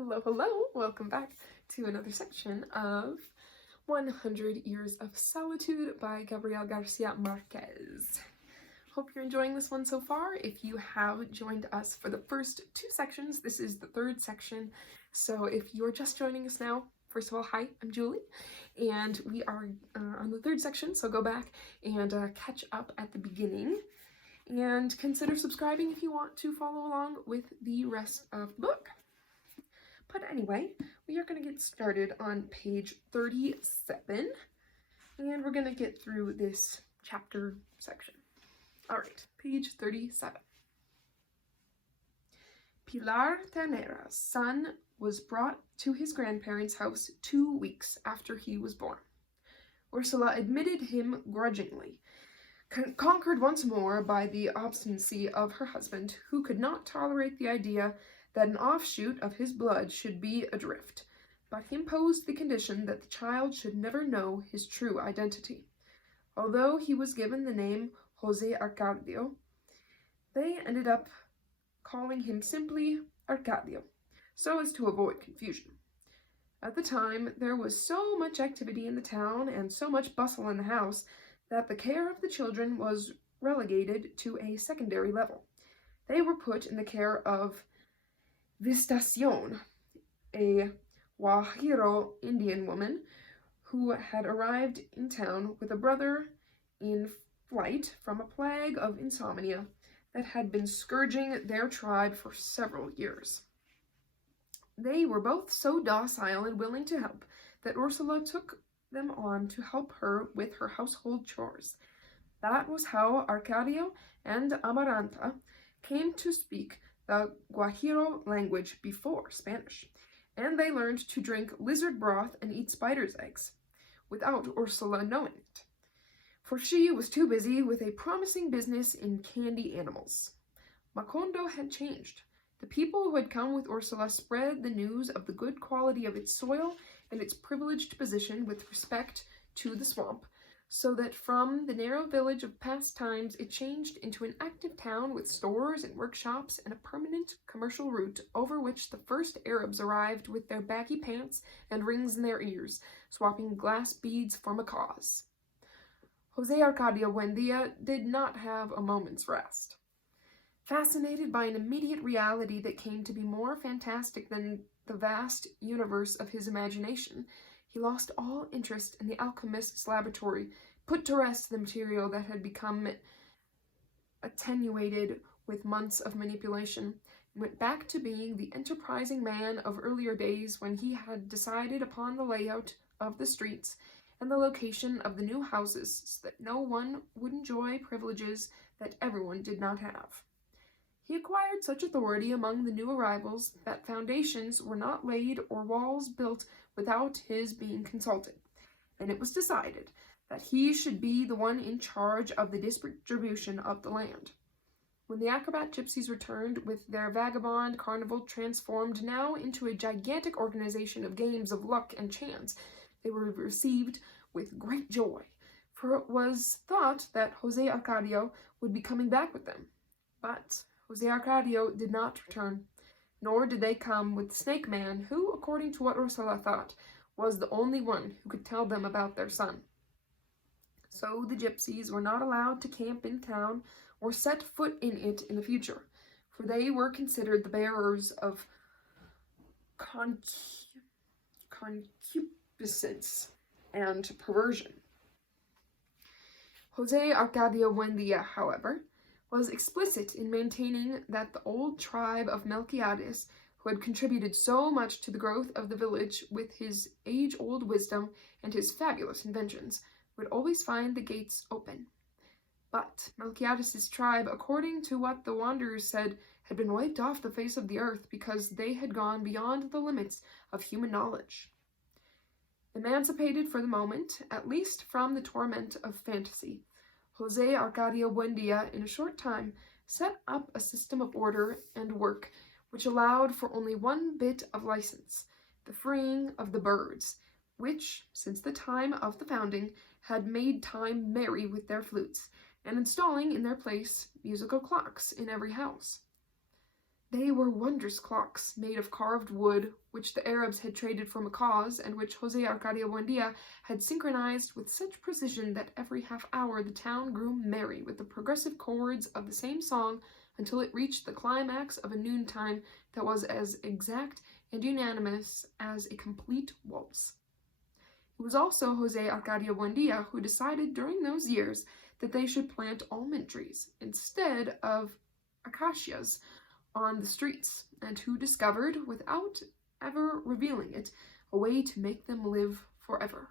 Hello, hello! Welcome back to another section of 100 Years of Solitude by García Márquez. Hope you're enjoying this one so far. If you have joined us for the first two sections, this is the third section. So if you're just joining us now, first of all, hi, I'm Julie, and we are on the third section, so go back and catch up at the beginning. And consider subscribing if you want to follow along with the rest of the book. But anyway, we are going to get started on page 37, and we're going to get through this chapter section. All right, page 37. Pilar Ternera's son was brought to his grandparents' house 2 weeks after he was born. Ursula admitted him grudgingly, conquered once more by the obstinacy of her husband, who could not tolerate the idea that an offshoot of his blood should be adrift, but he imposed the condition that the child should never know his true identity. Although he was given the name José Arcadio, they ended up calling him simply Arcadio, so as to avoid confusion. At the time, there was so much activity in the town and so much bustle in the house that the care of the children was relegated to a secondary level. They were put in the care of Vistación, a Guajiro Indian woman who had arrived in town with a brother in flight from a plague of insomnia that had been scourging their tribe for several years. They were both so docile and willing to help that Ursula took them on to help her with her household chores. That was how Arcadio and Amaranta came to speak the Guajiro language before Spanish, and they learned to drink lizard broth and eat spiders' eggs, without Ursula knowing it, for she was too busy with a promising business in candy animals. Macondo had changed. The people who had come with Ursula spread the news of the good quality of its soil and its privileged position with respect to the swamp, so that from the narrow village of past times it changed into an active town with stores and workshops and a permanent commercial route over which the first Arabs arrived with their baggy pants and rings in their ears, swapping glass beads for macaws. José Arcadio Buendía did not have a moment's rest. Fascinated by an immediate reality that came to be more fantastic than the vast universe of his imagination, he lost all interest in the alchemist's laboratory, put to rest the material that had become attenuated with months of manipulation, and went back to being the enterprising man of earlier days when he had decided upon the layout of the streets and the location of the new houses so that no one would enjoy privileges that everyone did not have. He acquired such authority among the new arrivals that foundations were not laid or walls built without his being consulted, and it was decided that he should be the one in charge of the distribution of the land. When the acrobat gypsies returned with their vagabond carnival transformed now into a gigantic organization of games of luck and chance, they were received with great joy, for it was thought that José Arcadio would be coming back with them. But José Arcadio did not return, nor did they come with the Snake Man, who, according to what Ursula thought, was the only one who could tell them about their son. So the gypsies were not allowed to camp in town or set foot in it in the future, for they were considered the bearers of concupiscence and perversion. José Arcadio Buendía, however, was explicit in maintaining that the old tribe of Melquiades, who had contributed so much to the growth of the village with his age-old wisdom and his fabulous inventions, would always find the gates open. But Melquiades' tribe, according to what the wanderers said, had been wiped off the face of the earth because they had gone beyond the limits of human knowledge. Emancipated for the moment, at least from the torment of fantasy, José Arcadio Buendía, in a short time, set up a system of order and work which allowed for only one bit of license, the freeing of the birds, which, since the time of the founding, had made time merry with their flutes, and installing in their place musical clocks in every house. They were wondrous clocks, made of carved wood, which the Arabs had traded for macaws, and which José Arcadio Buendía had synchronized with such precision that every half hour the town grew merry with the progressive chords of the same song until it reached the climax of a noontime that was as exact and unanimous as a complete waltz. It was also José Arcadio Buendía who decided during those years that they should plant almond trees instead of acacias on the streets, and who discovered, without ever revealing it, a way to make them live forever.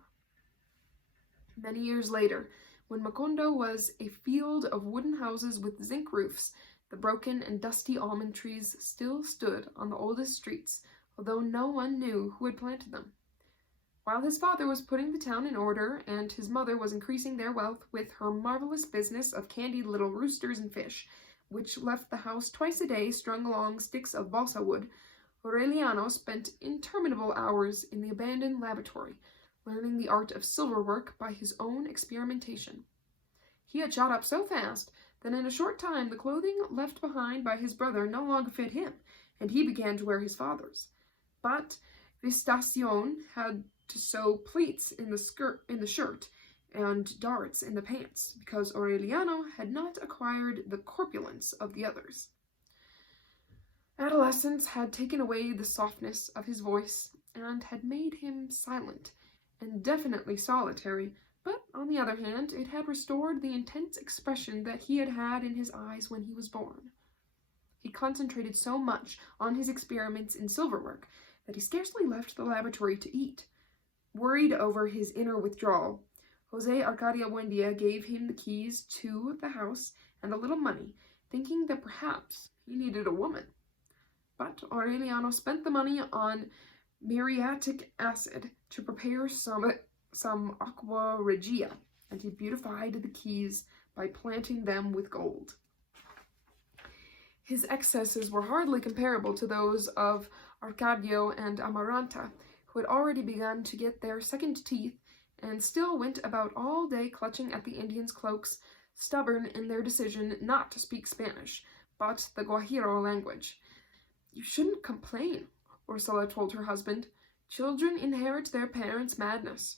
Many years later, when Macondo was a field of wooden houses with zinc roofs, the broken and dusty almond trees still stood on the oldest streets, although no one knew who had planted them. While his father was putting the town in order, and his mother was increasing their wealth with her marvelous business of candied little roosters and fish, which left the house twice a day strung along sticks of balsa wood, Aureliano spent interminable hours in the abandoned laboratory, learning the art of silver work by his own experimentation. He had shot up so fast that in a short time the clothing left behind by his brother no longer fit him, and he began to wear his father's. But Visitacion had to sew pleats in the shirt, and darts in the pants, because Aureliano had not acquired the corpulence of the others. Adolescence had taken away the softness of his voice, and had made him silent, and definitely solitary, but on the other hand, it had restored the intense expression that he had had in his eyes when he was born. He concentrated so much on his experiments in silverwork that he scarcely left the laboratory to eat. Worried over his inner withdrawal, José Arcadio Buendía gave him the keys to the house and a little money, thinking that perhaps he needed a woman. But Aureliano spent the money on muriatic acid to prepare some aqua regia, and he beautified the keys by planting them with gold. His excesses were hardly comparable to those of Arcadio and Amaranta, who had already begun to get their second teeth and still went about all day clutching at the Indians' cloaks, stubborn in their decision not to speak Spanish, but the Guajiro language. "You shouldn't complain," Ursula told her husband. "Children inherit their parents' madness."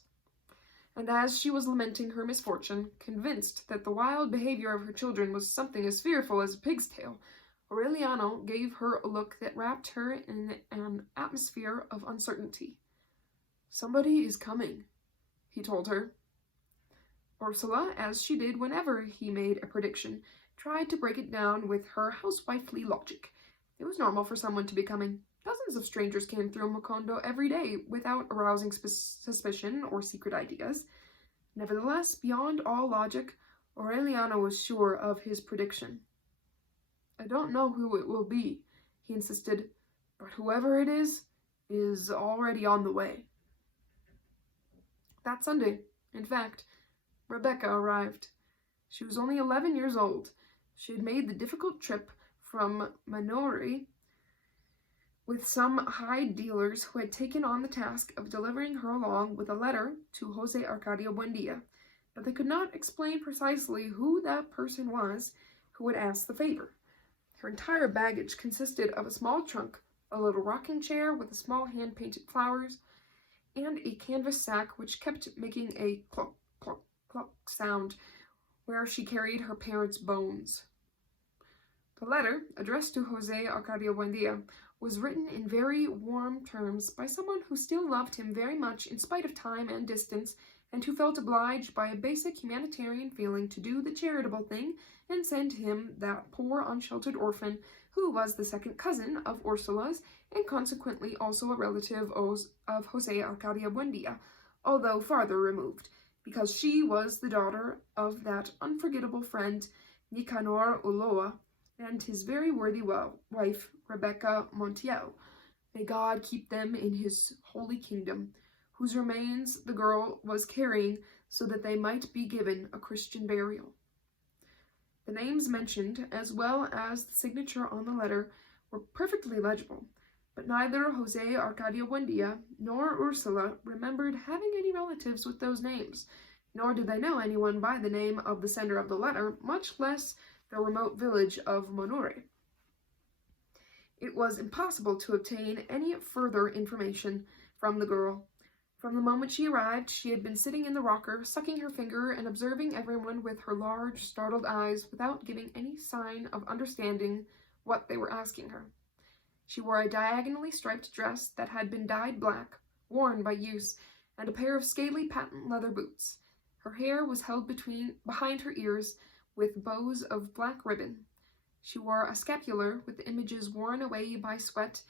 And as she was lamenting her misfortune, convinced that the wild behavior of her children was something as fearful as a pig's tail, Aureliano gave her a look that wrapped her in an atmosphere of uncertainty. "Somebody is coming," he told her. Ursula, as she did whenever he made a prediction, tried to break it down with her housewifely logic. It was normal for someone to be coming. Dozens of strangers came through Macondo every day without arousing suspicion or secret ideas. Nevertheless, beyond all logic, Aureliano was sure of his prediction. "I don't know who it will be," he insisted, "but whoever it is already on the way." That Sunday, in fact, Rebecca arrived. She was only 11 years old. She had made the difficult trip from Manori with some hide dealers who had taken on the task of delivering her along with a letter to José Arcadio Buendía, but they could not explain precisely who that person was who had asked the favor. Her entire baggage consisted of a small trunk, a little rocking chair with small hand-painted flowers, and a canvas sack which kept making a clunk, clunk, clunk sound where she carried her parents' bones. The letter, addressed to José Arcadio Buendía, was written in very warm terms by someone who still loved him very much in spite of time and distance, and who felt obliged by a basic humanitarian feeling to do the charitable thing and send him that poor unsheltered orphan who was the second cousin of Ursula's and consequently also a relative of José Arcadio Buendía, although farther removed, because she was the daughter of that unforgettable friend Nicanor Ulloa and his very worthy wife Rebecca Montiel. May God keep them in his holy kingdom, whose remains the girl was carrying so that they might be given a Christian burial. The names mentioned, as well as the signature on the letter, were perfectly legible, but neither José Arcadio Buendía nor Ursula remembered having any relatives with those names, nor did they know anyone by the name of the sender of the letter, much less the remote village of Monore. It was impossible to obtain any further information from the girl. From the moment she arrived, she had been sitting in the rocker, sucking her finger and observing everyone with her large, startled eyes without giving any sign of understanding what they were asking her. She wore a diagonally striped dress that had been dyed black, worn by use, and a pair of scaly patent leather boots. Her hair was held behind her ears with bows of black ribbon. She wore a scapular with the images worn away by sweat,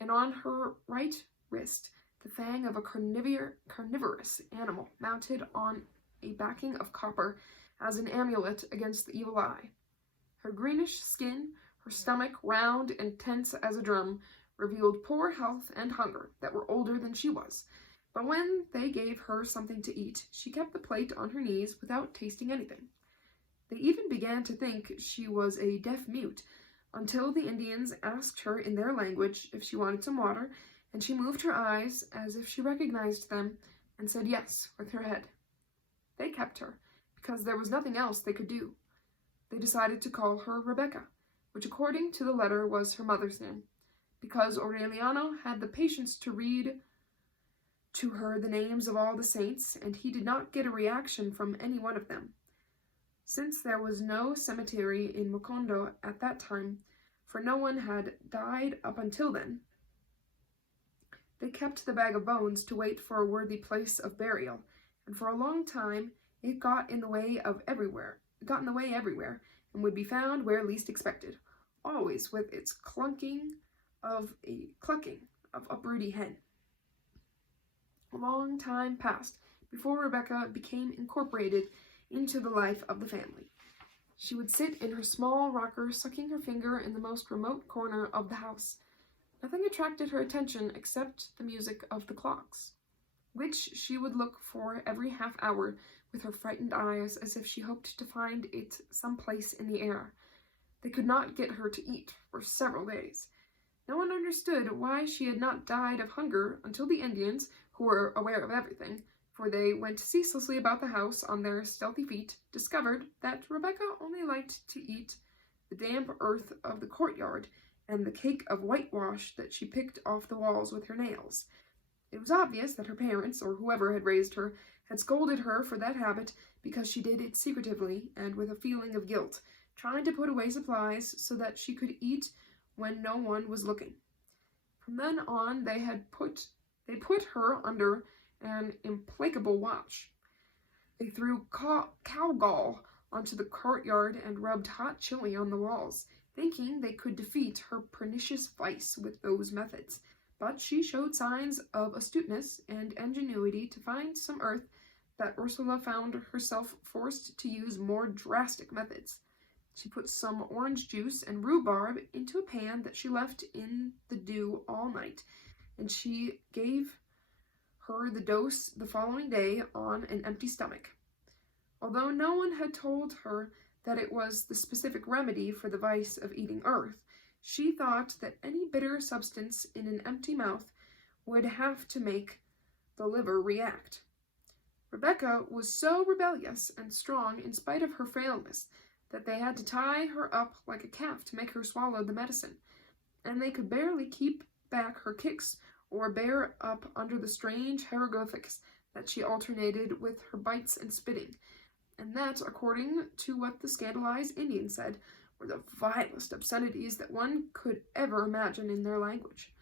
and on her right wrist the fang of a carnivorous animal mounted on a backing of copper as an amulet against the evil eye. Her greenish skin, her stomach round and tense as a drum, revealed poor health and hunger that were older than she was. But when they gave her something to eat, she kept the plate on her knees without tasting anything. They even began to think she was a deaf mute, until the Indians asked her in their language if she wanted some water, and she moved her eyes as if she recognized them and said yes with her head. They kept her, because there was nothing else they could do. They decided to call her Rebecca, which according to the letter was her mother's name, because Aureliano had the patience to read to her the names of all the saints, and he did not get a reaction from any one of them. Since there was no cemetery in Mocondo at that time, for no one had died up until then, they kept the bag of bones to wait for a worthy place of burial, and for a long time it got in the way everywhere, and would be found where least expected, always with its clucking of a broody hen. A long time passed before Rebecca became incorporated into the life of the family. She would sit in her small rocker, sucking her finger in the most remote corner of the house. Nothing attracted her attention except the music of the clocks, which she would look for every half hour with her frightened eyes, as if she hoped to find it someplace in the air. They could not get her to eat for several days. No one understood why she had not died of hunger until the Indians, who were aware of everything, for they went ceaselessly about the house on their stealthy feet, discovered that Rebecca only liked to eat the damp earth of the courtyard and the cake of whitewash that she picked off the walls with her nails. It was obvious that her parents, or whoever had raised her, had scolded her for that habit because she did it secretively and with a feeling of guilt, trying to put away supplies so that she could eat when no one was looking. From then on, they put her under an implacable watch. They threw cow gall onto the courtyard and rubbed hot chili on the walls, thinking they could defeat her pernicious vice with those methods. But she showed signs of astuteness and ingenuity to find some earth that Ursula found herself forced to use more drastic methods. She put some orange juice and rhubarb into a pan that she left in the dew all night, and she gave her the dose the following day on an empty stomach. Although no one had told her that it was the specific remedy for the vice of eating earth, she thought that any bitter substance in an empty mouth would have to make the liver react. Rebecca was so rebellious and strong in spite of her frailness that they had to tie her up like a calf to make her swallow the medicine, and they could barely keep back her kicks or bear up under the strange hieroglyphics that she alternated with her bites and spitting, and that, according to what the scandalized Indians said, were the vilest obscenities that one could ever imagine in their language.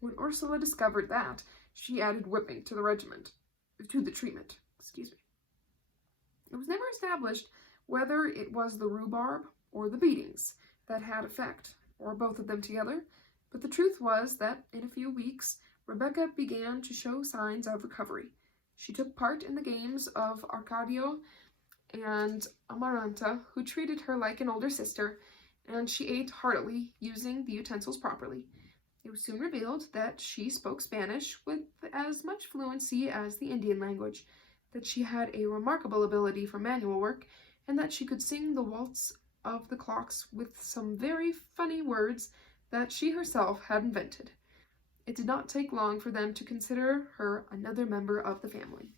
When Ursula discovered that, she added whipping to the treatment. It was never established whether it was the rhubarb or the beatings that had effect, or both of them together, but the truth was that in a few weeks Rebecca began to show signs of recovery. She took part in the games of Arcadio and Amaranta, who treated her like an older sister, and she ate heartily, using the utensils properly. It was soon revealed that she spoke Spanish with as much fluency as the Indian language, that she had a remarkable ability for manual work, and that she could sing the waltz of the clocks with some very funny words that she herself had invented. It did not take long for them to consider her another member of the family.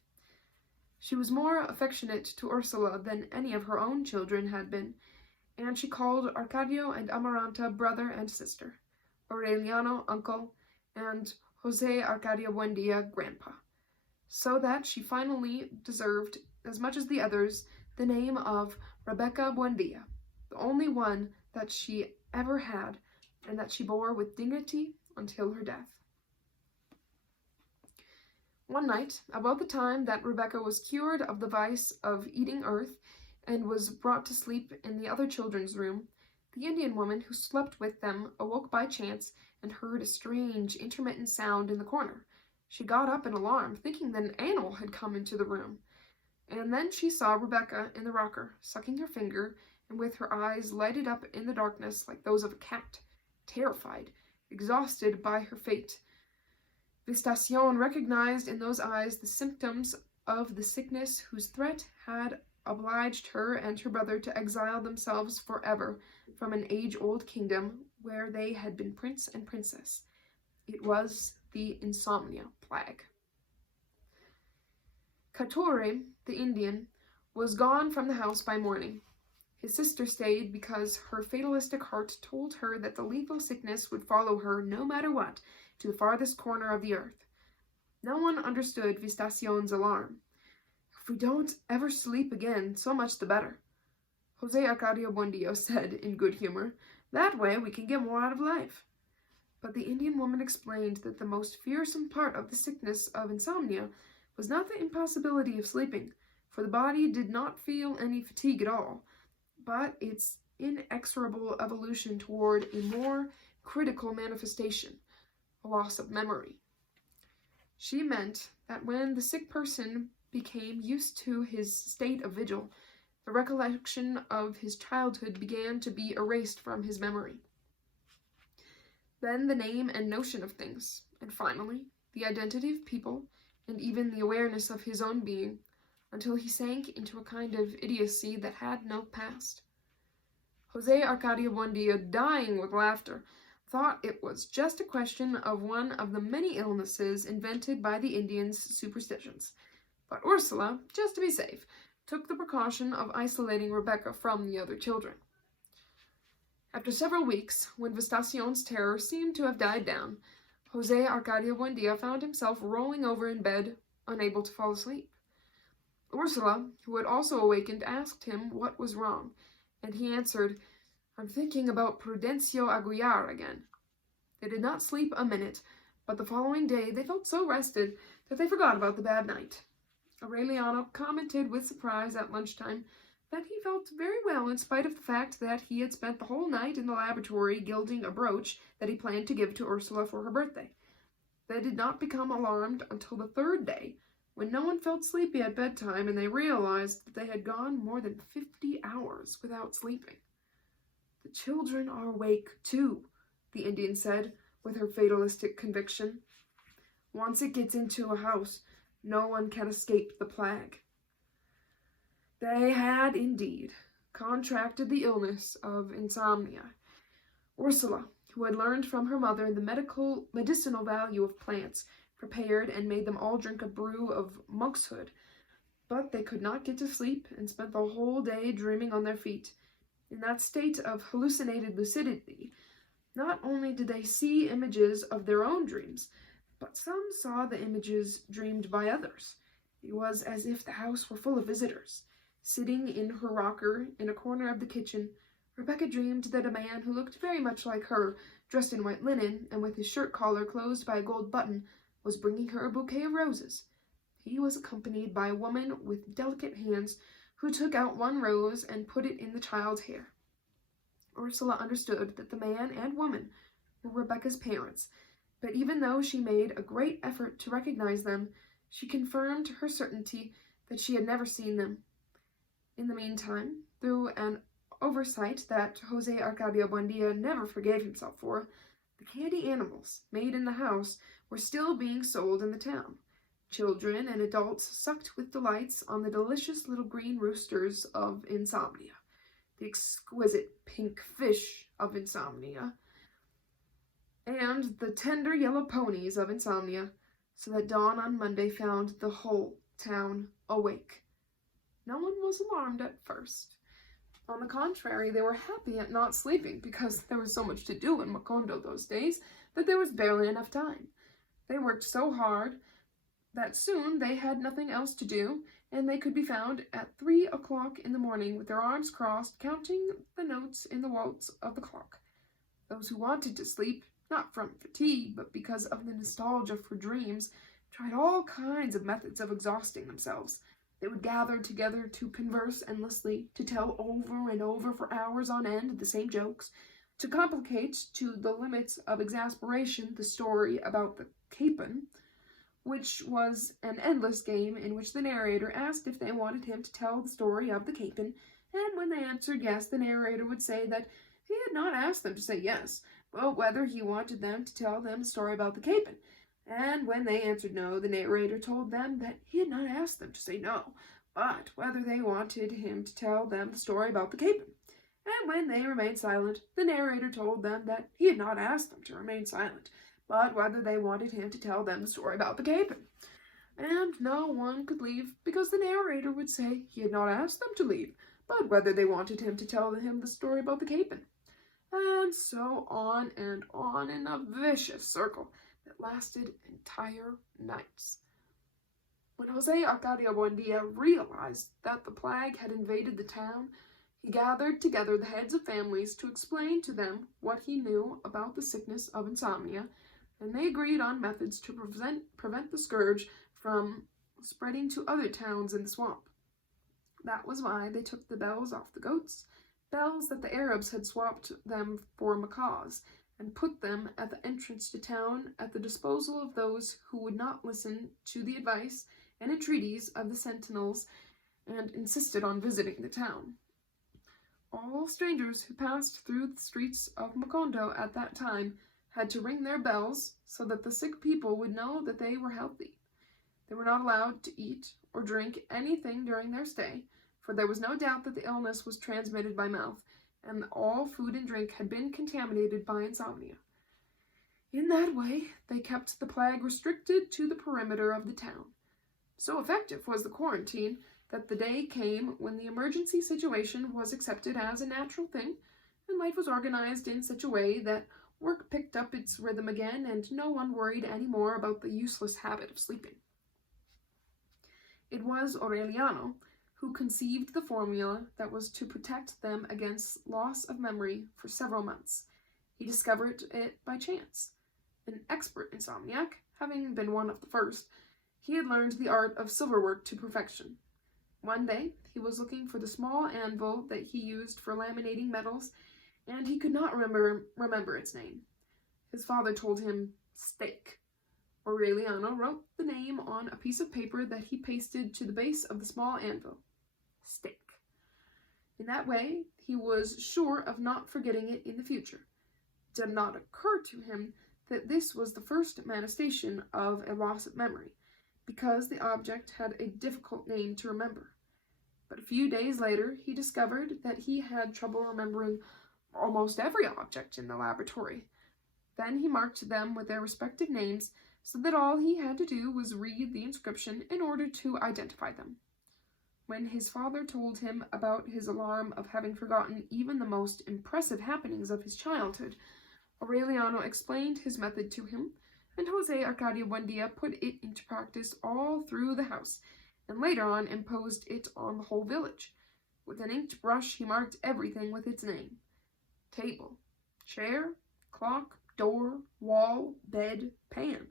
She was more affectionate to Ursula than any of her own children had been, and she called Arcadio and Amaranta brother and sister. Aureliano, uncle, and Jose Arcadio Buendia, grandpa, so that she finally deserved, as much as the others, the name of Rebecca Buendia, the only one that she ever had, and that she bore with dignity until her death. One night, about the time that Rebecca was cured of the vice of eating earth and was brought to sleep in the other children's room, the Indian woman who slept with them awoke by chance and heard a strange, intermittent sound in the corner. She got up in alarm, thinking that an animal had come into the room, and then she saw Rebecca in the rocker, sucking her finger, and with her eyes lighted up in the darkness like those of a cat, terrified, exhausted by her fate. Visitacion recognized in those eyes the symptoms of the sickness whose threat had obliged her and her brother to exile themselves forever from an age-old kingdom where they had been prince and princess. It was the insomnia plague. Katori, the Indian, was gone from the house by morning. His sister stayed because her fatalistic heart told her that the lethal sickness would follow her no matter what, to the farthest corner of the earth. No one understood Visitacion's alarm. If we don't ever sleep again, so much the better, Jose Arcadio Buendia said in good humor. That way we can get more out of life. But the Indian woman explained that the most fearsome part of the sickness of insomnia was not the impossibility of sleeping, for the body did not feel any fatigue at all, but its inexorable evolution toward a more critical manifestation, a loss of memory. She meant that when the sick person became used to his state of vigil, the recollection of his childhood began to be erased from his memory. Then the name and notion of things, and finally, the identity of people, and even the awareness of his own being, until he sank into a kind of idiocy that had no past. Jose Arcadio Buendia, dying with laughter, thought it was just a question of one of the many illnesses invented by the Indians' superstitions. But Ursula, just to be safe, took the precaution of isolating Rebecca from the other children. After several weeks, when Visitacion's terror seemed to have died down, Jose Arcadio Buendia found himself rolling over in bed, unable to fall asleep. Ursula, who had also awakened, asked him what was wrong, and he answered, "I'm thinking about Prudencio Aguilar again." They did not sleep a minute, but the following day they felt so rested that they forgot about the bad night. Aureliano commented with surprise at lunchtime that he felt very well in spite of the fact that he had spent the whole night in the laboratory gilding a brooch that he planned to give to Ursula for her birthday. They did not become alarmed until the third day, when no one felt sleepy at bedtime and they realized that they had gone more than 50 hours without sleeping. "The children are awake, too," the Indian said, with her fatalistic conviction. "Once it gets into a house, no one can escape the plague." They had, indeed, contracted the illness of insomnia. Ursula, who had learned from her mother the medicinal value of plants, prepared and made them all drink a brew of monkshood, but they could not get to sleep and spent the whole day dreaming on their feet. In that state of hallucinated lucidity, not only did they see images of their own dreams, but some saw the images dreamed by others. It was as if the house were full of visitors. Sitting in her rocker in a corner of the kitchen, Rebecca dreamed that a man who looked very much like her, dressed in white linen and with his shirt collar closed by a gold button, was bringing her a bouquet of roses. He was accompanied by a woman with delicate hands who took out one rose and put it in the child's hair. Ursula understood that the man and woman were Rebecca's parents, but even though she made a great effort to recognize them, she confirmed her certainty that she had never seen them. In the meantime, through an oversight that Jose Arcadio Buendia never forgave himself for, the candy animals made in the house were still being sold in the town. Children and adults sucked with delights on the delicious little green roosters of insomnia, the exquisite pink fish of insomnia, and the tender yellow ponies of insomnia, so that dawn on Monday found the whole town awake. No one was alarmed at first, On the contrary, they were happy at not sleeping because there was so much to do in Macondo those days that there was barely enough time. They worked so hard that soon they had nothing else to do, and they could be found at 3 o'clock in the morning with their arms crossed, counting the notes in the waltz of the clock. Those who wanted to sleep, not from fatigue, but because of the nostalgia for dreams, tried all kinds of methods of exhausting themselves. They would gather together to converse endlessly, to tell over and over for hours on end the same jokes, to complicate to the limits of exasperation the story about the capon, which was an endless game in which the narrator asked if they wanted him to tell the story of the capon, and when they answered yes, the narrator would say that he had not asked them to say yes, but whether he wanted them to tell them the story about the capon. And when they answered no, the narrator told them that he had not asked them to say no, but whether they wanted him to tell them the story about the capon. And when they remained silent, the narrator told them that he had not asked them to remain silent, but whether they wanted him to tell them the story about the capon. And no one could leave because the narrator would say he had not asked them to leave, but whether they wanted him to tell him the story about the capon. And so on and on in a vicious circle that lasted entire nights. When Jose Arcadio Buendia realized that the plague had invaded the town, he gathered together the heads of families to explain to them what he knew about the sickness of insomnia, and they agreed on methods to prevent the scourge from spreading to other towns in the swamp. That was why they took the bells off the goats, bells that the Arabs had swapped them for macaws, and put them at the entrance to town at the disposal of those who would not listen to the advice and entreaties of the sentinels and insisted on visiting the town. All strangers who passed through the streets of Macondo at that time had to ring their bells so that the sick people would know that they were healthy. They were not allowed to eat or drink anything during their stay, for there was no doubt that the illness was transmitted by mouth, and all food and drink had been contaminated by insomnia. In that way, they kept the plague restricted to the perimeter of the town. So effective was the quarantine that the day came when the emergency situation was accepted as a natural thing, and life was organized in such a way that work picked up its rhythm again, and no one worried any more about the useless habit of sleeping. It was Aureliano who conceived the formula that was to protect them against loss of memory for several months. He discovered it by chance. An expert insomniac, having been one of the first, he had learned the art of silverwork to perfection. One day, he was looking for the small anvil that he used for laminating metals, and he could not remember its name. His father told him, "Steak." Aureliano wrote the name on a piece of paper that he pasted to the base of the small anvil. Steak. In that way, he was sure of not forgetting it in the future. It did not occur to him that this was the first manifestation of a loss of memory, because the object had a difficult name to remember. But a few days later, he discovered that he had trouble remembering almost every object in the laboratory. Then he marked them with their respective names, so that all he had to do was read the inscription in order to identify them. When his father told him about his alarm of having forgotten even the most impressive happenings of his childhood, Aureliano explained his method to him, and Jose Arcadio Buendia put it into practice all through the house, and later on imposed it on the whole village. With an inked brush he marked everything with its name. Table, chair, clock, door, wall, bed, pan.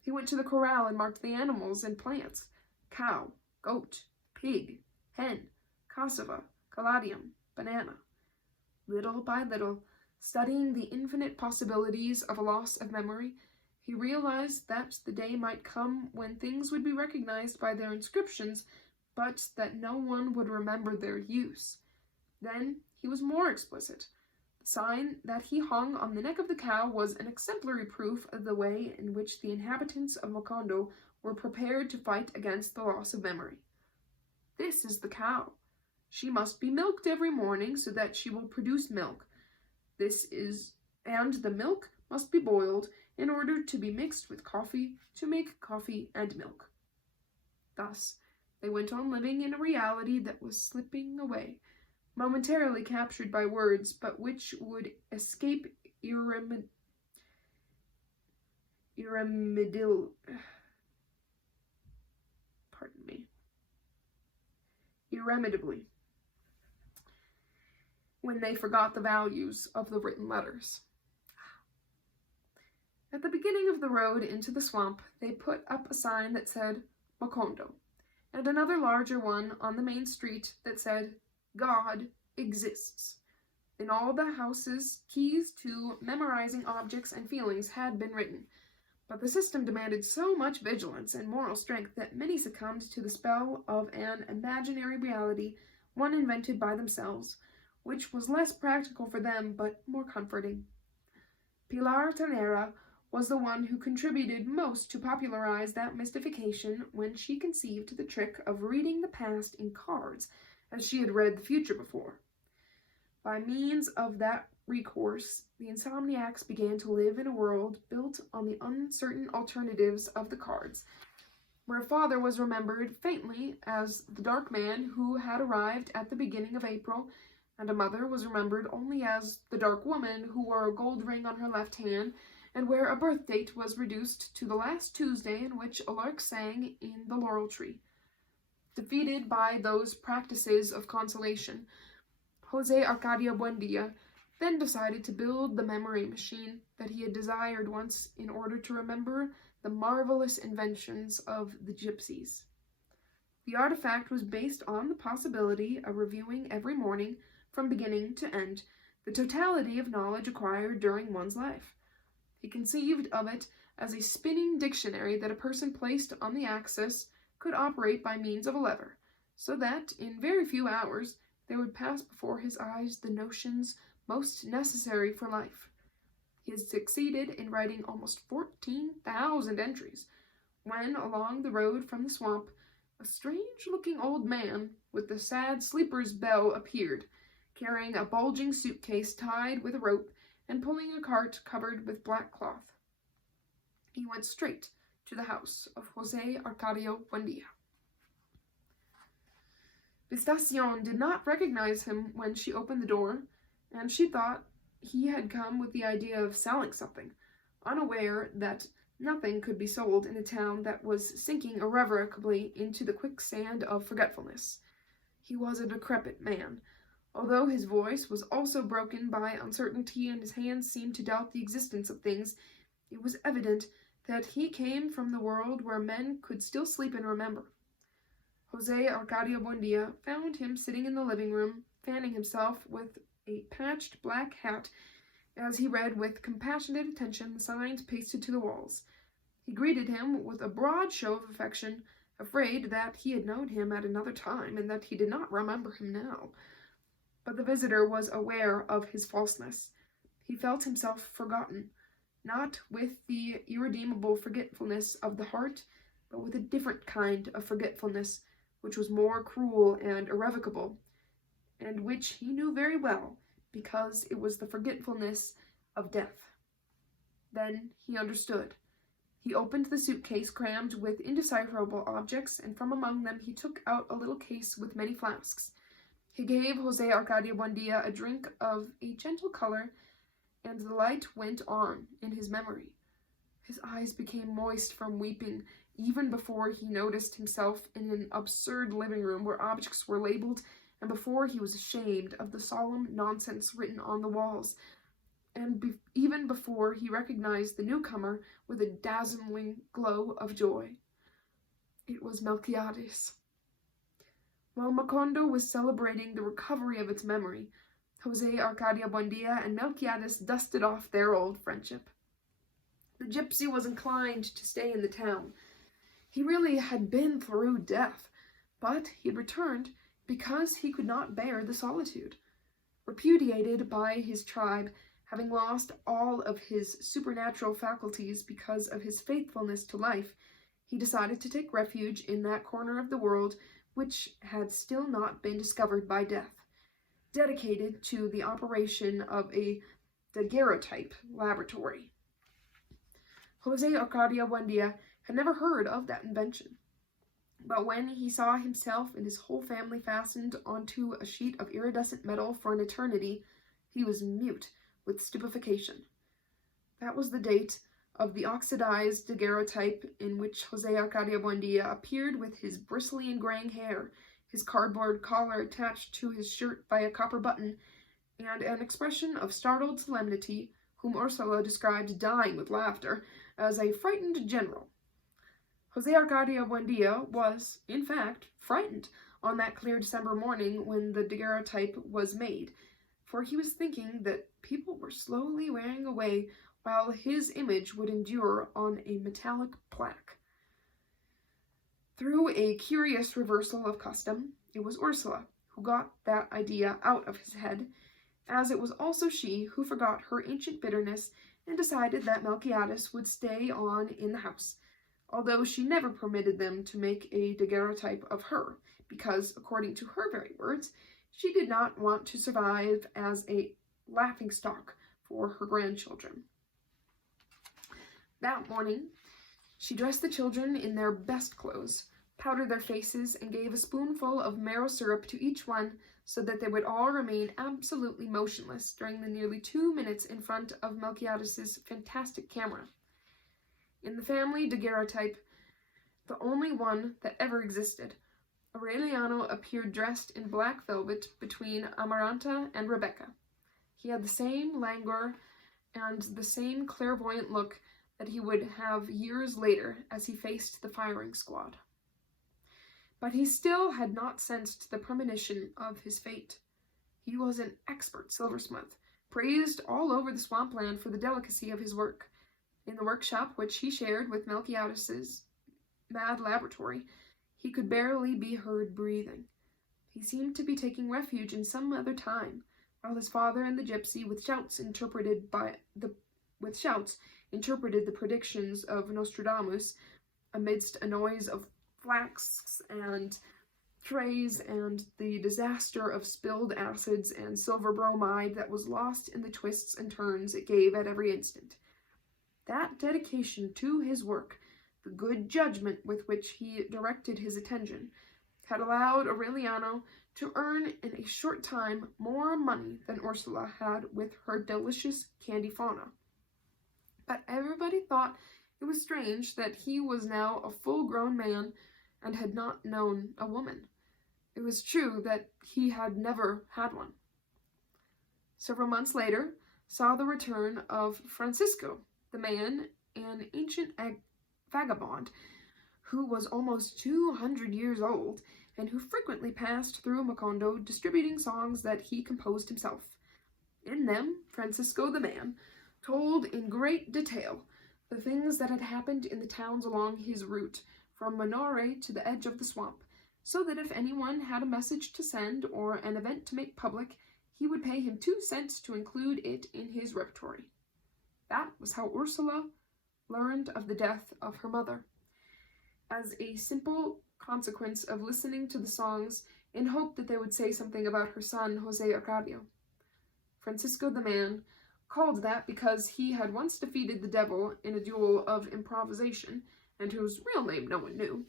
He went to the corral and marked the animals and plants. Cow, goat, pig, hen, cassava, caladium, banana. Little by little, studying the infinite possibilities of a loss of memory, he realized that the day might come when things would be recognized by their inscriptions, but that no one would remember their use. Then he was more explicit. The sign that he hung on the neck of the cow was an exemplary proof of the way in which the inhabitants of Macondo were prepared to fight against the loss of memory. This is the cow. She must be milked every morning so that she will produce milk. And the milk must be boiled in order to be mixed with coffee to make coffee and milk. Thus, they went on living in a reality that was slipping away, momentarily captured by words, but which would escape irremediably when they forgot the values of the written letters. At the beginning of the road into the swamp, they put up a sign that said Macondo, and another larger one on the main street that said God exists. In all the houses, keys to memorizing objects and feelings had been written, but the system demanded so much vigilance and moral strength that many succumbed to the spell of an imaginary reality, one invented by themselves, which was less practical for them but more comforting. Pilar Ternera was the one who contributed most to popularize that mystification when she conceived the trick of reading the past in cards, as she had read the future before. By means of that recourse, the insomniacs began to live in a world built on the uncertain alternatives of the cards, where a father was remembered faintly as the dark man who had arrived at the beginning of April, and a mother was remembered only as the dark woman who wore a gold ring on her left hand, and where a birth date was reduced to the last Tuesday in which a lark sang in the laurel tree. Defeated by those practices of consolation, José Arcadio Buendia then decided to build the memory machine that he had desired once in order to remember the marvelous inventions of the gypsies. The artifact was based on the possibility of reviewing every morning, from beginning to end, the totality of knowledge acquired during one's life. He conceived of it as a spinning dictionary that a person placed on the axis could operate by means of a lever, so that in very few hours there would pass before his eyes the notions most necessary for life. He had succeeded in writing almost 14,000 entries, when along the road from the swamp a strange-looking old man with the sad sleeper's bell appeared, carrying a bulging suitcase tied with a rope and pulling a cart covered with black cloth. He went straight to the house of José Arcadio Buendia. Visitación did not recognize him when she opened the door, and she thought he had come with the idea of selling something, unaware that nothing could be sold in a town that was sinking irrevocably into the quicksand of forgetfulness. He was a decrepit man. Although his voice was also broken by uncertainty and his hands seemed to doubt the existence of things, it was evident that he came from the world where men could still sleep and remember. José Arcadio Buendia found him sitting in the living room, fanning himself with a patched black hat as he read with compassionate attention the signs pasted to the walls. He greeted him with a broad show of affection, afraid that he had known him at another time and that he did not remember him now. But the visitor was aware of his falseness. He felt himself forgotten, not with the irredeemable forgetfulness of the heart, but with a different kind of forgetfulness, which was more cruel and irrevocable, and which he knew very well, because it was the forgetfulness of death. Then he understood. He opened the suitcase crammed with indecipherable objects, and from among them he took out a little case with many flasks. He gave José Arcadio Buendia a drink of a gentle color, and the light went on in his memory. His eyes became moist from weeping, even before he noticed himself in an absurd living room where objects were labeled, and before he was ashamed of the solemn nonsense written on the walls, and even before he recognized the newcomer with a dazzling glow of joy. It was Melquiades. While Macondo was celebrating the recovery of its memory, José Arcadio Buendia and Melquiades dusted off their old friendship. The gypsy was inclined to stay in the town. He really had been through death, but he had returned because he could not bear the solitude. Repudiated by his tribe, having lost all of his supernatural faculties because of his faithfulness to life, he decided to take refuge in that corner of the world which had still not been discovered by death, dedicated to the operation of a daguerreotype laboratory. José Arcadio Buendia had never heard of that invention. But when he saw himself and his whole family fastened onto a sheet of iridescent metal for an eternity, he was mute with stupefaction. That was the date of the oxidized daguerreotype in which Jose Arcadio Buendia appeared with his bristly and graying hair, his cardboard collar attached to his shirt by a copper button, and an expression of startled solemnity, whom Ursula described dying with laughter as a frightened general. Jose Arcadio Buendia was, in fact, frightened on that clear December morning when the daguerreotype was made, for he was thinking that people were slowly wearing away while his image would endure on a metallic plaque. Through a curious reversal of custom, it was Ursula who got that idea out of his head, as it was also she who forgot her ancient bitterness and decided that Melquiades would stay on in the house, although she never permitted them to make a daguerreotype of her, because, according to her very words, she did not want to survive as a laughingstock for her grandchildren. That morning, she dressed the children in their best clothes, powdered their faces, and gave a spoonful of marrow syrup to each one so that they would all remain absolutely motionless during the nearly 2 minutes in front of Melquiades' fantastic camera. In the family daguerreotype, the only one that ever existed, Aureliano appeared dressed in black velvet between Amaranta and Rebecca. He had the same languor and the same clairvoyant look that he would have years later as he faced the firing squad. But he still had not sensed the premonition of his fate. He was an expert silversmith, praised all over the swampland for the delicacy of his work. In the workshop which he shared with Melquiades' mad laboratory, he could barely be heard breathing. He seemed to be taking refuge in some other time, while his father and the gypsy, with shouts interpreted the predictions of Nostradamus amidst a noise of flasks and trays and the disaster of spilled acids and silver bromide that was lost in the twists and turns it gave at every instant. That dedication to his work, the good judgment with which he directed his attention, had allowed Aureliano to earn in a short time more money than Ursula had with her delicious candy fauna. But everybody thought it was strange that he was now a full-grown man and had not known a woman. It was true that he had never had one. Several months later saw the return of Francisco, the man, an ancient vagabond, who was almost 200 years old, and who frequently passed through Macondo distributing songs that he composed himself. In them, Francisco the man told in great detail the things that had happened in the towns along his route, from Monore to the edge of the swamp, so that if anyone had a message to send or an event to make public, he would pay him 2 cents to include it in his repertory. That was how Ursula learned of the death of her mother, as a simple consequence of listening to the songs in hope that they would say something about her son, Jose Arcadio. Francisco the man, called that because he had once defeated the devil in a duel of improvisation, and whose real name no one knew,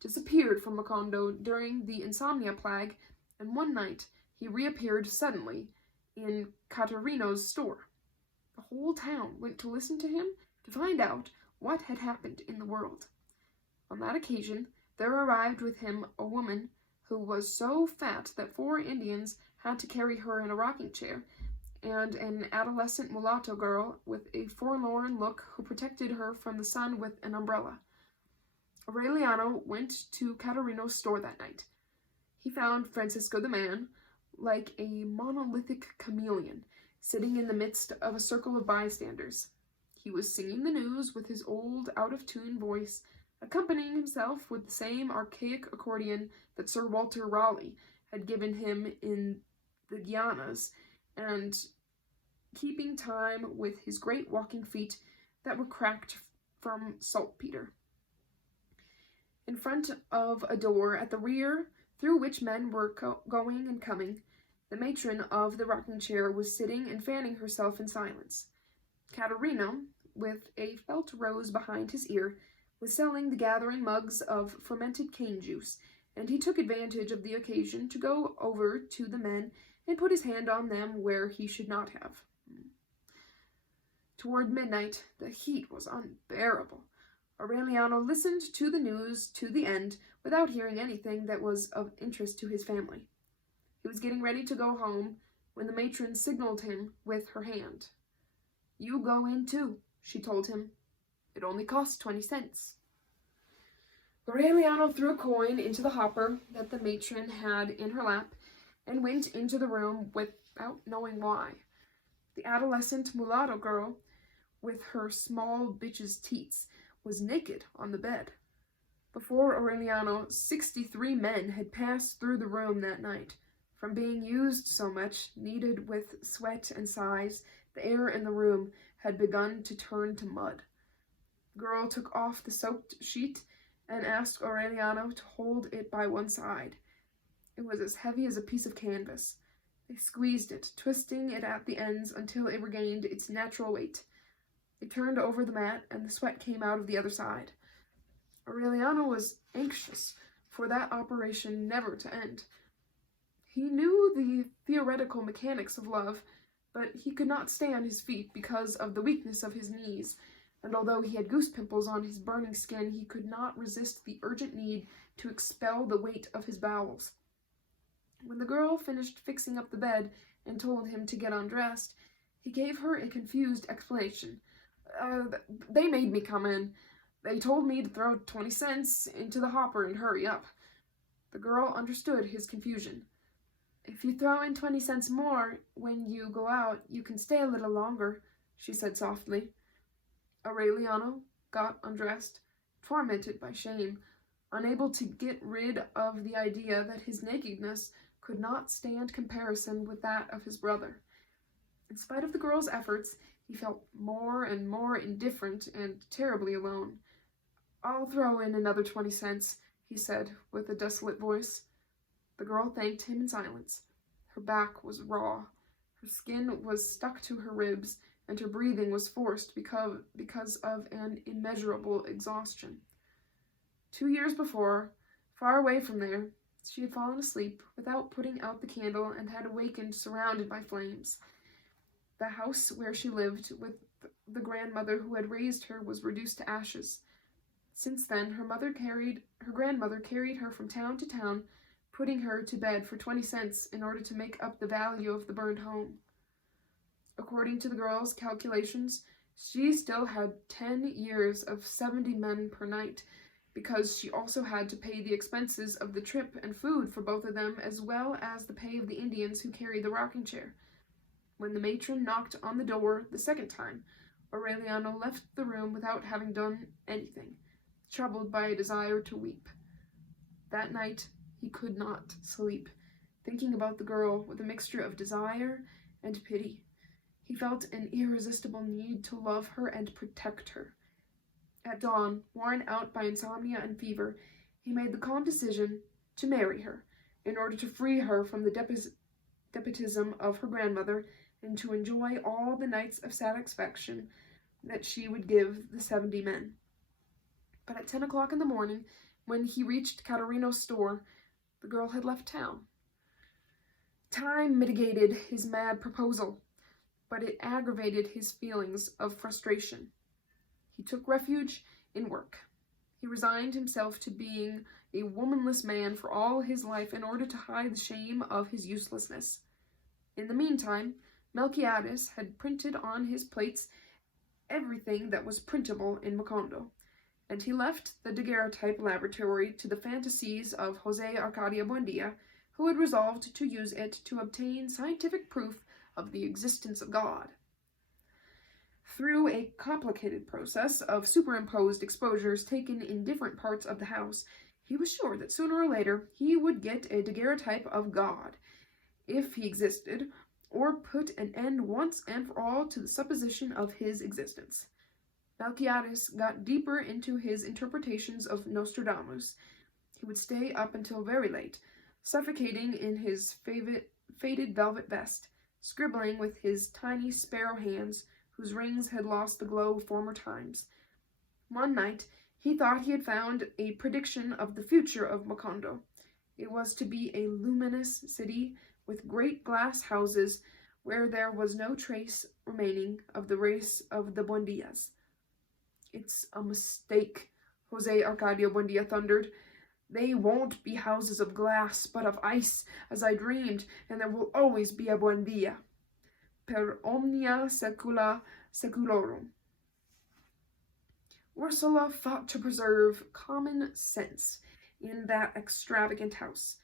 disappeared from Macondo during the insomnia plague, and one night he reappeared suddenly in Caterino's store. The whole town went to listen to him to find out what had happened in the world. On that occasion, there arrived with him a woman who was so fat that 4 Indians had to carry her in a rocking chair, and an adolescent mulatto girl with a forlorn look who protected her from the sun with an umbrella. Aureliano went to Caterino's store that night. He found Francisco the man, like a monolithic chameleon, sitting in the midst of a circle of bystanders. He was singing the news with his old, out-of-tune voice, accompanying himself with the same archaic accordion that Sir Walter Raleigh had given him in the Guianas, and keeping time with his great walking feet that were cracked from saltpeter. In front of a door at the rear, through which men were going and coming, the matron of the rocking chair was sitting and fanning herself in silence. Caterino, with a felt rose behind his ear, was selling the gathering mugs of fermented cane juice, and he took advantage of the occasion to go over to the men and put his hand on them where he should not have. Toward midnight, the heat was unbearable. Aureliano listened to the news to the end without hearing anything that was of interest to his family. He was getting ready to go home when the matron signaled him with her hand. "You go in too," she told him. "It only costs 20 cents. Aureliano threw a coin into the hopper that the matron had in her lap and went into the room without knowing why. The adolescent mulatto girl, with her small bitch's teats, was naked on the bed. Before Aureliano, 63 men had passed through the room that night. From being used so much, kneaded with sweat and sighs, the air in the room had begun to turn to mud. The girl took off the soaked sheet and asked Aureliano to hold it by one side. It was as heavy as a piece of canvas. They squeezed it, twisting it at the ends until it regained its natural weight. They turned over the mat, and the sweat came out of the other side. Aureliano was anxious for that operation never to end. He knew the theoretical mechanics of love, but he could not stay on his feet because of the weakness of his knees, and although he had goose pimples on his burning skin, he could not resist the urgent need to expel the weight of his bowels. When the girl finished fixing up the bed and told him to get undressed, he gave her a confused explanation. They made me come in. They told me to throw 20 cents into the hopper and hurry up." The girl understood his confusion. "If you throw in 20 cents more when you go out, you can stay a little longer," she said softly. Aureliano got undressed, tormented by shame, unable to get rid of the idea that his nakedness could not stand comparison with that of his brother. In spite of the girl's efforts, he felt more and more indifferent and terribly alone. "I'll throw in another 20 cents, he said with a desolate voice. The girl thanked him in silence. Her back was raw, her skin was stuck to her ribs, and her breathing was forced because of an immeasurable exhaustion. 2 years before, far away from there, she had fallen asleep without putting out the candle and had awakened surrounded by flames. The house where she lived with the grandmother who had raised her was reduced to ashes. Since then, her grandmother carried her from town to town, putting her to bed for 20 cents in order to make up the value of the burned home. According to the girl's calculations, she still had 10 years of 70 men per night, because she also had to pay the expenses of the trip and food for both of them, as well as the pay of the Indians who carried the rocking chair. When the matron knocked on the door the second time, Aureliano left the room without having done anything, troubled by a desire to weep. That night, he could not sleep, thinking about the girl with a mixture of desire and pity. He felt an irresistible need to love her and protect her. At dawn, worn out by insomnia and fever, he made the calm decision to marry her, in order to free her from the despotism of her grandmother and to enjoy all the nights of satisfaction that she would give the 70 men. But at 10 o'clock in the morning, when he reached Caterino's store, the girl had left town. Time mitigated his mad proposal, but it aggravated his feelings of frustration. He took refuge in work. He resigned himself to being a womanless man for all his life in order to hide the shame of his uselessness. In the meantime, Melquiades had printed on his plates everything that was printable in Macondo, and he left the daguerreotype laboratory to the fantasies of José Arcadio Buendia, who had resolved to use it to obtain scientific proof of the existence of God. Through a complicated process of superimposed exposures taken in different parts of the house, he was sure that sooner or later he would get a daguerreotype of God, if he existed, or put an end once and for all to the supposition of his existence. Melquiades got deeper into his interpretations of Nostradamus. He would stay up until very late, suffocating in his faded velvet vest, scribbling with his tiny sparrow hands, whose rings had lost the glow of former times. One night, He thought he had found a prediction of the future of Macondo. It was to be a luminous city with great glass houses where there was no trace remaining of the race of the Buendias. "It's a mistake," Jose Arcadio Buendia thundered. "They won't be houses of glass, but of ice, as I dreamed, and there will always be a Buendia. Per omnia secula seculorum." Ursula fought to preserve common sense in that extravagant house.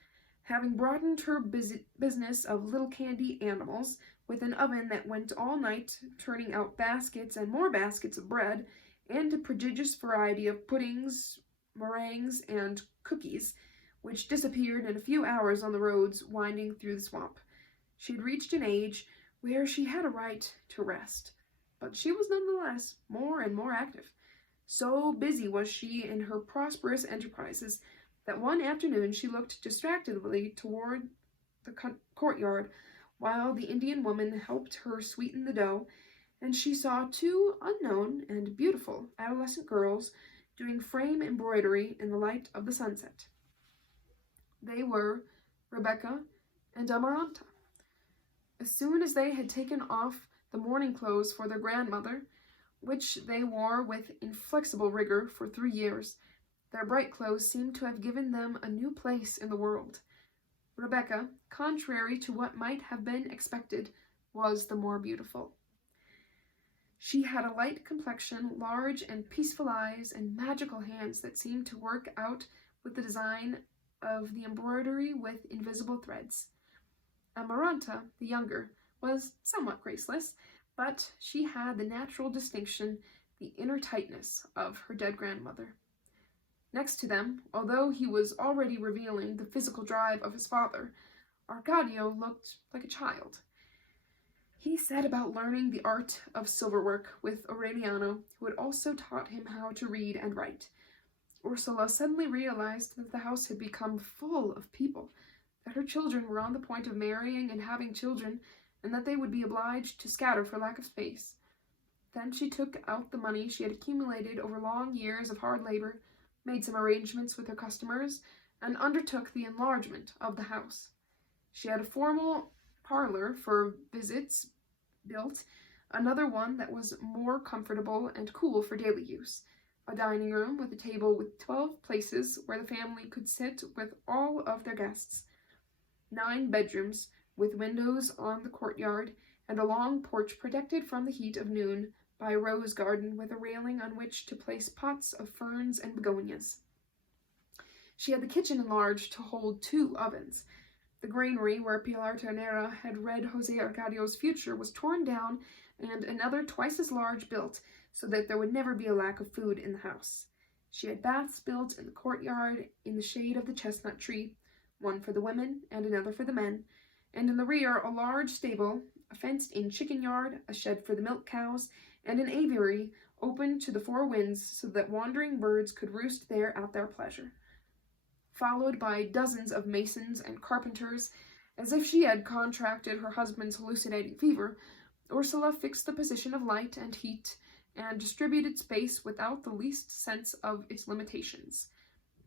Having broadened her business of little candy animals, with an oven that went all night turning out baskets and more baskets of bread, and a prodigious variety of puddings, meringues, and cookies, which disappeared in a few hours on the roads winding through the swamp. She had reached an age where she had a right to rest, but she was nonetheless more and more active. So busy was she in her prosperous enterprises that one afternoon she looked distractedly toward the courtyard while the Indian woman helped her sweeten the dough, and she saw two unknown and beautiful adolescent girls doing frame embroidery in the light of the sunset. They were Rebecca and Amaranta. As soon as they had taken off the mourning clothes for their grandmother, which they wore with inflexible rigor for 3 years, their bright clothes seemed to have given them a new place in the world. Rebecca, contrary to what might have been expected, was the more beautiful. She had a light complexion, large and peaceful eyes, and magical hands that seemed to work out with the design of the embroidery with invisible threads. Amaranta, the younger, was somewhat graceless, but she had the natural distinction, the inner tightness of her dead grandmother. Next to them, although he was already revealing the physical drive of his father, Arcadio looked like a child. He set about learning the art of silverwork with Aureliano, who had also taught him how to read and write. Ursula suddenly realized that the house had become full of people, that her children were on the point of marrying and having children, and that they would be obliged to scatter for lack of space. Then she took out the money she had accumulated over long years of hard labor, made some arrangements with her customers, and undertook the enlargement of the house. She had a formal parlor for visits built, another one that was more comfortable and cool for daily use, a dining room with a table with 12 places where the family could sit with all of their guests, 9 bedrooms with windows on the courtyard, and a long porch protected from the heat of noon by a rose garden with a railing on which to place pots of ferns and begonias. She had the kitchen enlarged to hold 2 ovens. The granary where Pilar Ternera had read Jose Arcadio's future was torn down and another twice as large built, so that there would never be a lack of food in the house. She had baths built in the courtyard in the shade of the chestnut tree, one for the women and another for the men, and in the rear a large stable, a fenced-in chicken yard, a shed for the milk cows, and an aviary open to the 4 winds so that wandering birds could roost there at their pleasure. Followed by dozens of masons and carpenters, as if she had contracted her husband's hallucinating fever, Ursula fixed the position of light and heat and distributed space without the least sense of its limitations.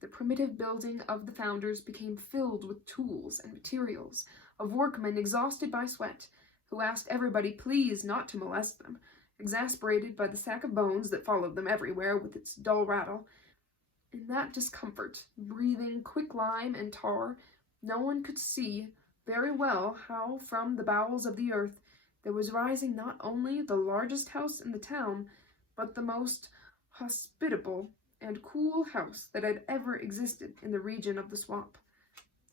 The primitive building of the founders became filled with tools and materials, of workmen exhausted by sweat, who asked everybody please not to molest them, exasperated by the sack of bones that followed them everywhere with its dull rattle. In that discomfort, breathing quicklime and tar, no one could see very well how from the bowels of the earth there was rising not only the largest house in the town, but the most hospitable and cool house that had ever existed in the region of the swamp.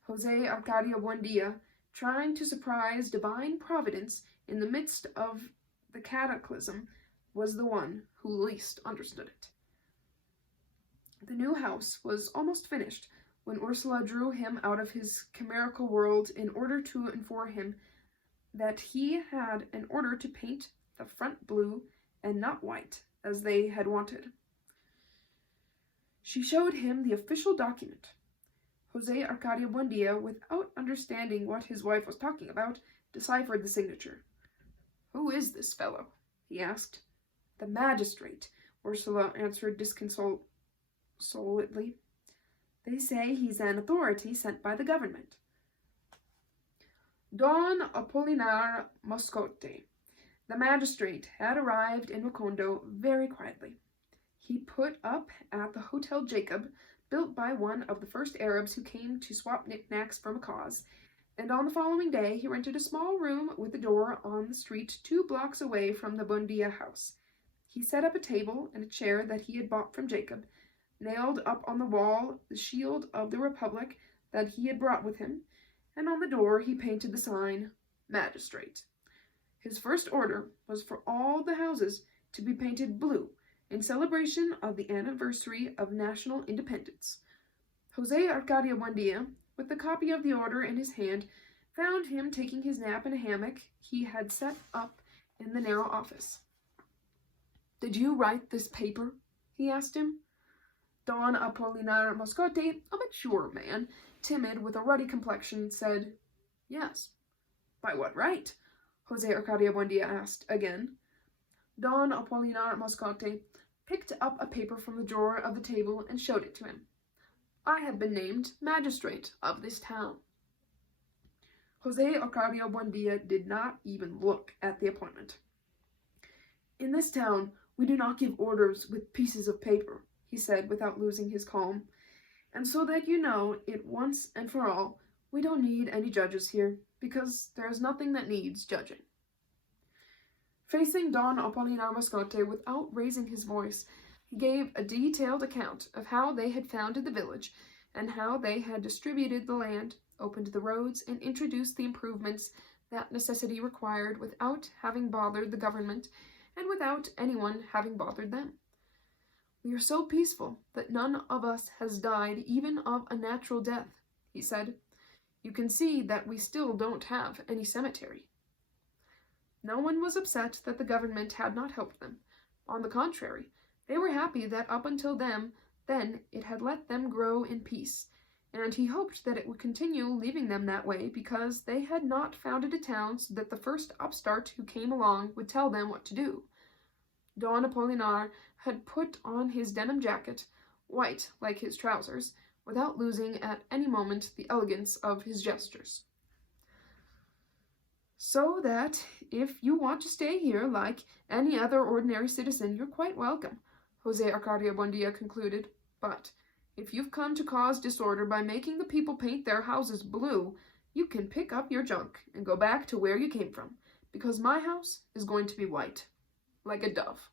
Jose Arcadio Buendia, trying to surprise divine providence in the midst of the cataclysm, was the one who least understood it. The new house was almost finished when Ursula drew him out of his chimerical world in order to inform him that he had an order to paint the front blue and not white, as they had wanted. She showed him the official document. Jose Arcadio Buendia, without understanding what his wife was talking about, deciphered the signature. "Who is this fellow?" he asked. "The magistrate," Ursula answered disconsolate. stolidly. "They say he's an authority sent by the government." Don Apollinaire Moscote, the magistrate, had arrived in Macondo very quietly. He put up at the Hotel Jacob, built by one of the first Arabs who came to swap knickknacks for macaws, and on the following day he rented a small room with a door on the street 2 blocks away from the Buendia house. He set up a table and a chair that he had bought from Jacob, nailed up on the wall the shield of the Republic that he had brought with him, and on the door he painted the sign, Magistrate. His first order was for all the houses to be painted blue in celebration of the anniversary of national independence. José Arcadio Buendia, with the copy of the order in his hand, found him taking his nap in a hammock he had set up in the narrow office. "Did you write this paper?" he asked him. Don Apollinaire Moscote, a mature man, timid with a ruddy complexion, said, "Yes." "By what right?" José Arcadio Buendia asked again. Don Apollinaire Moscote picked up a paper from the drawer of the table and showed it to him. "I have been named magistrate of this town." José Arcadio Buendia did not even look at the appointment. "In this town, we do not give orders with pieces of paper," he said without losing his calm. "And so that you know it once and for all, we don't need any judges here, because there is nothing that needs judging." Facing Don Apollinaire Moscote without raising his voice, he gave a detailed account of how they had founded the village, and how they had distributed the land, opened the roads, and introduced the improvements that necessity required without having bothered the government, and without anyone having bothered them. "We are so peaceful that none of us has died even of a natural death," he said. "You can see that we still don't have any cemetery." No one was upset that the government had not helped them. On the contrary, they were happy that up until then it had let them grow in peace, and he hoped that it would continue leaving them that way because they had not founded a town so that the first upstart who came along would tell them what to do. Don Apollinaire had put on his denim jacket, white like his trousers, without losing at any moment the elegance of his gestures. "So that if you want to stay here like any other ordinary citizen, you're quite welcome," José Arcadio Buendia concluded. "But if you've come to cause disorder by making the people paint their houses blue, you can pick up your junk and go back to where you came from, because my house is going to be white, like a dove."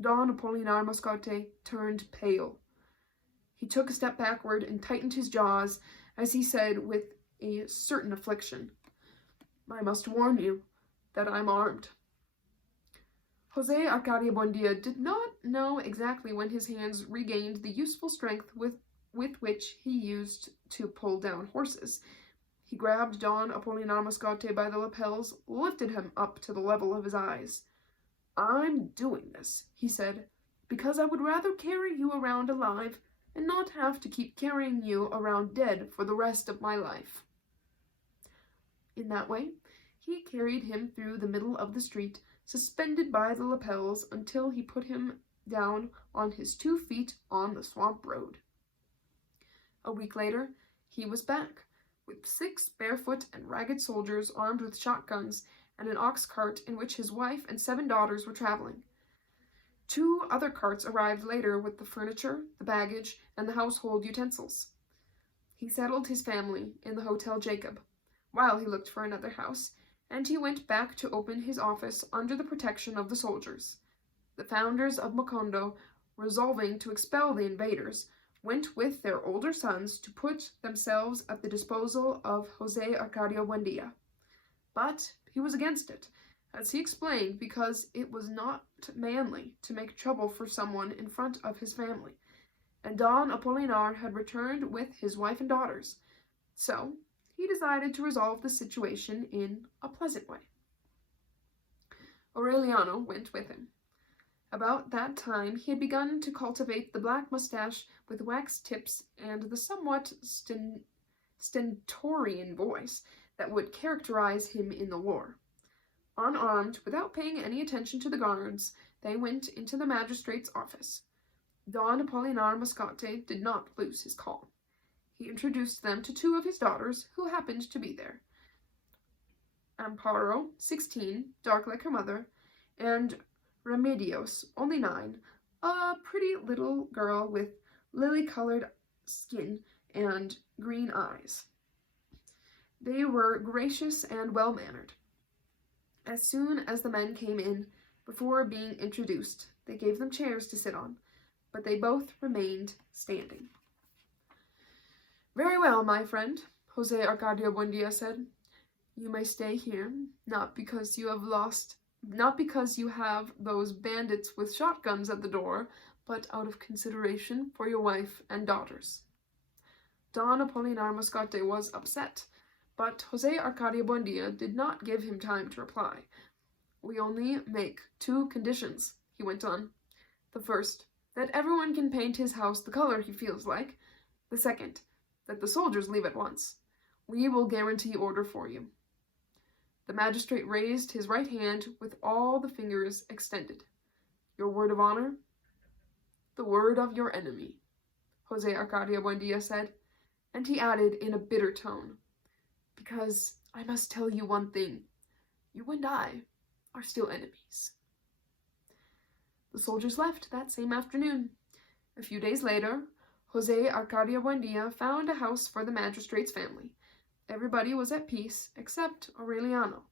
Don Apollinaire Moscote turned pale. He took a step backward and tightened his jaws as he said with a certain affliction, "I must warn you that I'm armed." José Arcadio Buendia did not know exactly when his hands regained the useful strength with which he used to pull down horses. He grabbed Don Apollinaire Moscote by the lapels, lifted him up to the level of his eyes. "I'm doing this," he said, "because I would rather carry you around alive and not have to keep carrying you around dead for the rest of my life." In that way, he carried him through the middle of the street, suspended by the lapels, until he put him down on his 2 feet on the swamp road. A week later, he was back, with 6 barefoot and ragged soldiers armed with shotguns, and an ox cart in which his wife and 7 daughters were traveling. 2 other carts arrived later with the furniture, the baggage, and the household utensils. He settled his family in the Hotel Jacob, while he looked for another house, and he went back to open his office under the protection of the soldiers. The founders of Macondo, resolving to expel the invaders, went with their older sons to put themselves at the disposal of José Arcadio Buendia. But he was against it, as he explained, because it was not manly to make trouble for someone in front of his family, and Don Apollinaire had returned with his wife and daughters, so he decided to resolve the situation in a pleasant way. Aureliano went with him. About that time he had begun to cultivate the black mustache with wax tips and the somewhat stentorian voice that would characterize him in the war. Unarmed, without paying any attention to the guards, they went into the magistrate's office. Don Apollinaire Moscate did not lose his calm. He introduced them to two of his daughters who happened to be there. Amparo, 16, dark like her mother, and Remedios, only 9, a pretty little girl with lily-colored skin and green eyes. They were gracious and well-mannered. As soon as the men came in, before being introduced, they gave them chairs to sit on, but they both remained standing. "Very well, my friend," Jose Arcadio Buendia said. "You may stay here, not because you have those bandits with shotguns at the door, but out of consideration for your wife and daughters." Don Apollinaire Moscate was upset, but Jose Arcadio Buendia did not give him time to reply. "We only make 2 conditions," he went on. "The first, that everyone can paint his house the color he feels like. The second, that the soldiers leave at once. We will guarantee order for you." The magistrate raised his right hand with all the fingers extended. "Your word of honor?" "The word of your enemy," Jose Arcadio Buendia said, and he added in a bitter tone, "Because I must tell you one thing. You and I are still enemies." The soldiers left that same afternoon. A few days later, Jose Arcadio Buendia found a house for the magistrate's family. Everybody was at peace except Aureliano.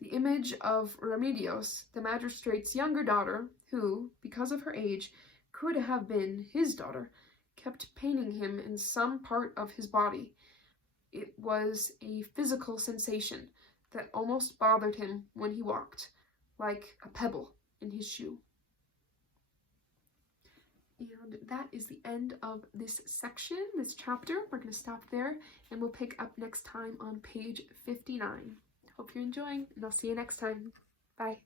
The image of Remedios, the magistrate's younger daughter, who, because of her age, could have been his daughter, kept paining him in some part of his body. It was a physical sensation that almost bothered him when he walked, like a pebble in his shoe. And that is the end of this section, this chapter. We're going to stop there, and we'll pick up next time on page 59. Hope you're enjoying, and I'll see you next time. Bye.